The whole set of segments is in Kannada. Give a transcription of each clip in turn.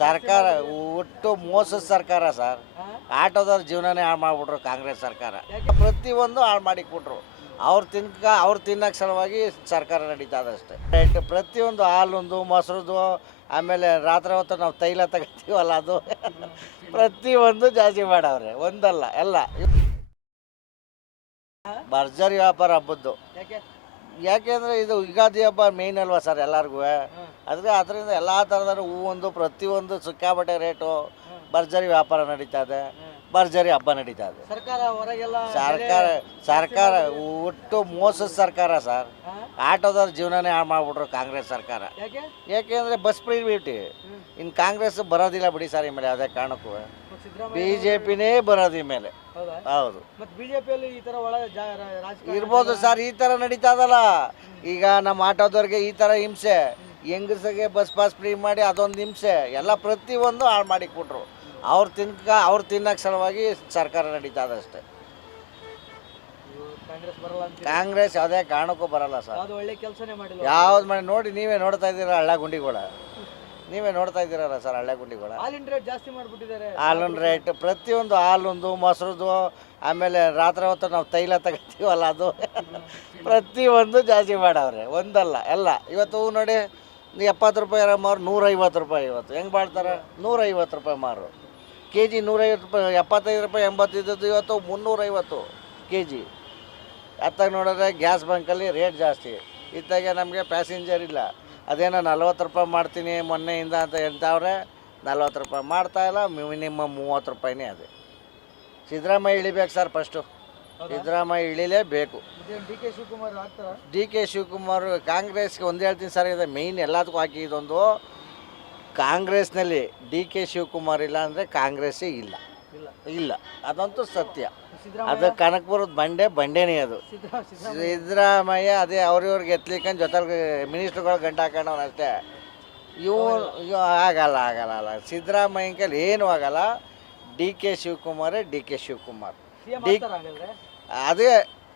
ಸರ್ಕಾರ ಒಟ್ಟು ಮೋಸದ ಸರ್ಕಾರ ಸರ್. ಆಟೋದವ್ರ ಜೀವನನೇ ಹಾಳು ಮಾಡಿಬಿಟ್ರು ಕಾಂಗ್ರೆಸ್ ಸರ್ಕಾರ. ಪ್ರತಿಯೊಂದು ಹಾಳು ಮಾಡಿಕೊಟ್ರು. ಅವ್ರು ತಿನ್ನೋಕ್ಕೆ ಸಲುವಾಗಿ ಸರ್ಕಾರ ನಡೀತಾ ಇದೆ ಅಷ್ಟೇ. ರೇಟ್ ಪ್ರತಿಯೊಂದು ಹಾಲೊಂದು ಮೊಸರದು, ಆಮೇಲೆ ರಾತ್ರಿ ಹೊತ್ತು ನಾವು ತೈಲ ತಗೋತೀವಲ್ಲ ಅದು ಪ್ರತಿಯೊಂದು ಜಾಸ್ತಿ ಮಾಡವ್ರೆ. ಒಂದಲ್ಲ ಎಲ್ಲ ಭರ್ಜರಿ ವ್ಯಾಪಾರ ಹಬ್ಬದ್ದು. ಯಾಕೆಂದರೆ ಇದು ಯುಗಾದಿ ಹಬ್ಬ ಮೇಯ್ನ್ ಅಲ್ವಾ ಸರ್ ಎಲ್ಲರಿಗೂ. ಅದರಿಂದ ಎಲ್ಲ ಥರದ ಹೂವೊಂದು ಪ್ರತಿಯೊಂದು ಸಿಕ್ಕಾಪಟ್ಟೆ ರೇಟು, ಭರ್ಜರಿ ವ್ಯಾಪಾರ ನಡೀತಾ ಇದೆ, ಭರ್ಜರಿ ಹಬ್ಬ ನಡೀತಾ ಇದೆ. ಸರ್ಕಾರ ಒಟ್ಟು ಮೋಸದ ಸರ್ಕಾರ ಸರ್. ಆಟೋದವ್ರ ಜೀವನನೇ ಹಾಳು ಮಾಡಿಬಿಟ್ರು ಕಾಂಗ್ರೆಸ್ ಸರ್ಕಾರ. ಯಾಕೆಂದರೆ ಬಸ್ ಫ್ರೀ ಬಿಟ್ಟು ಇನ್ನು ಕಾಂಗ್ರೆಸ್ ಬರೋದಿಲ್ಲ ಬಿಡಿ ಸರ್. ಈ ಮೇಲೆ ಅದೇ ಕಾರಣಕ್ಕೂ BJPನೇ ಬರೋದು ಈ ಮೇಲೆ. ಹೌದು ಇರ್ಬೋದು ಸರ್. ಈ ಥರ ನಡೀತಾ ಇದಲ್ಲ ಈಗ. ನಮ್ಮ ಆಟೋದವ್ರಿಗೆ ಈ ಥರ ಹಿಂಸೆ, ಹೆಂಗಸಿಗೆ ಬಸ್ ಪಾಸ್ ಫ್ರೀ ಮಾಡಿ ಅದೊಂದು ಹಿಂಸೆ, ಎಲ್ಲ ಪ್ರತಿಯೊಂದು ಹಾಳು ಮಾಡಿ ಕೊಟ್ರು. ಅವ್ರು ತಿನ್ನೋಕ್ಕೆ ಸಲುವಾಗಿ ಸರ್ಕಾರ ನಡೀತಾ ಇದೆ ಅಷ್ಟೇ. ಕಾಂಗ್ರೆಸ್ ಯಾವುದೇ ಕಾರಣಕ್ಕೂ ಬರಲ್ಲ ಸರ್. ಯಾವ್ದು ಮಾಡಿ ನೋಡಿ, ನೀವೇ ನೋಡ್ತಾ ಇದ್ದೀರಾ ಹಳ್ಳ ಗುಂಡಿಗಳ. ನೀವೇ ನೋಡ್ತಾ ಇದ್ದೀರಲ್ಲ ಸರ್ ಹಳ್ಳ ಗುಂಡಿಗಳ. ಹಾಲಿನ ರೇಟ್ ಪ್ರತಿಯೊಂದು ಹಾಲೊಂದು ಮೊಸರದು, ಆಮೇಲೆ ರಾತ್ರಿ ಹೊತ್ತು ನಾವು ತೈಲ ತಗೋತೀವಲ್ಲ ಅದು ಪ್ರತಿಯೊಂದು ಜಾಸ್ತಿ ಮಾಡವ್ರೆ. ಒಂದಲ್ಲ ಎಲ್ಲ. ಇವತ್ತು ನೋಡಿ 70 ರೂಪಾಯಿ ಮಾರು 150 ರೂಪಾಯಿ. ಇವತ್ತು ಹೆಂಗೆ ಮಾಡ್ತಾರೆ? 150 ರೂಪಾಯಿ ಮಾರು. KG 150 ರೂಪಾಯಿ. 75 ರೂಪಾಯಿ 80 ಇದ್ದದ್ದು ಇವತ್ತು 350 KG. ಅತ್ತಾಗ ನೋಡಿದ್ರೆ ಗ್ಯಾಸ್ ಬಂಕಲ್ಲಿ ರೇಟ್ ಜಾಸ್ತಿ. ಇತ್ತಾಗೆ ನಮಗೆ ಪ್ಯಾಸೆಂಜರ್ ಇಲ್ಲ. ಅದೇನೋ 40 ರೂಪಾಯಿ ಮಾಡ್ತೀನಿ ಮೊನ್ನೆಯಿಂದ ಅಂತ ಹೇಳ್ತಾವ್ರೆ. 40 ರೂಪಾಯಿ ಮಾಡ್ತಾಯಿಲ್ಲ. ಮಿನಿಮಮ್ 30 ರೂಪಾಯಿನೇ ಅದೇ. ಸಿದ್ದರಾಮಯ್ಯ ಇಳಿಬೇಕು ಸರ್ ಫಸ್ಟು. ಸಿದ್ದರಾಮಯ್ಯ ಇಳಿಲೇಬೇಕು. DK ಶಿವಕುಮಾರ್ ಕಾಂಗ್ರೆಸ್ಗೆ ಒಂದು ಹೇಳ್ತೀನಿ ಸರ್. ಇದು ಮೇಯ್ನ್ ಎಲ್ಲದಕ್ಕೂ ಹಾಕಿ ಇದೊಂದು ಕಾಂಗ್ರೆಸ್ನಲ್ಲಿ DK ಶಿವಕುಮಾರ್ ಇಲ್ಲ ಅಂದರೆ ಕಾಂಗ್ರೆಸ್ಸೇ ಇಲ್ಲ. ಅದಂತೂ ಸತ್ಯ. ಅದು ಕನಕಪುರದ ಬಂಡೆನೇ ಅದು. ಸಿದ್ದರಾಮಯ್ಯ ಅದೇ ಅವ್ರಿವ್ರಿಗೆ ಎತ್ತಲಿಕ್ಕಂದು ಜೊತೆಗೆ ಮಿನಿಸ್ಟ್ರುಗಳು ಗಂಟು ಹಾಕೊಂಡವನು ಅಷ್ಟೇ. ಇವು ಆಗಲ್ಲ. ಸಿದ್ದರಾಮಯ್ಯ ಕೈಲಿ ಏನೂ ಆಗಲ್ಲ. DK ಶಿವಕುಮಾರೇ DK Shivakumar. ಅದೇ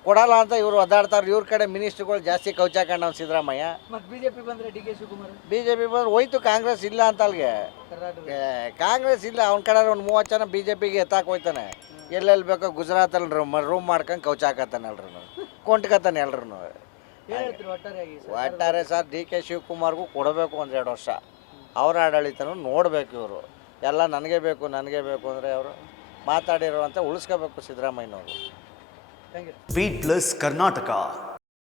ಕೊಡಲ್ಲ ಅಂತ ಇವರು ಒದ್ದಾಡ್ತಾರೆ. ಇವ್ರ ಕಡೆ ಮಿನಿಸ್ಟ್ರುಗಳು ಜಾಸ್ತಿ ಕೌಚ ಹಾಕೊಂಡವ್ನು ಸಿದ್ದರಾಮಯ್ಯ. BJP ಬಂದ್ರೆ ಹೋಯ್ತು. ಕಾಂಗ್ರೆಸ್ ಇಲ್ಲ ಅಂತ ಅಲ್ಲಿಗೆ. ಕಾಂಗ್ರೆಸ್ ಇಲ್ಲ. ಅವ್ನ ಕಡೆ ಒಂದು 30 ಜನ BJPಗೆ ಎತ್ತಾಕ್ ಹೋಯ್ತಾನೆ. ಎಲ್ಲೆಲ್ಲಿ ಬೇಕೋ ಗುಜರಾತಲ್ಲಿ ರೂಮ್ ಮಾಡ್ಕೊಂಡು ಕೌಚ ಹಾಕತ್ತಾನೆ ಎಲ್ರು, ಕೊಂಟ್ಕತ್ತಾನೆ ಎಲ್ರು. ಒಟ್ಟಾರೆ ಸರ್ DK ಶಿವಕುಮಾರ್ಗೂ ಕೊಡಬೇಕು 1-2 ವರ್ಷ. ಅವ್ರ ಆಡಳಿತನೂ ನೋಡಬೇಕು ಇವರು. ಎಲ್ಲ ನನಗೆ ಬೇಕು ಅಂದರೆ ಅವರು ಮಾತಾಡಿರೋ ಅಂತ ಉಳಿಸ್ಕೋಬೇಕು ಸಿದ್ದರಾಮಯ್ಯನವರು. Beat plus Karnataka.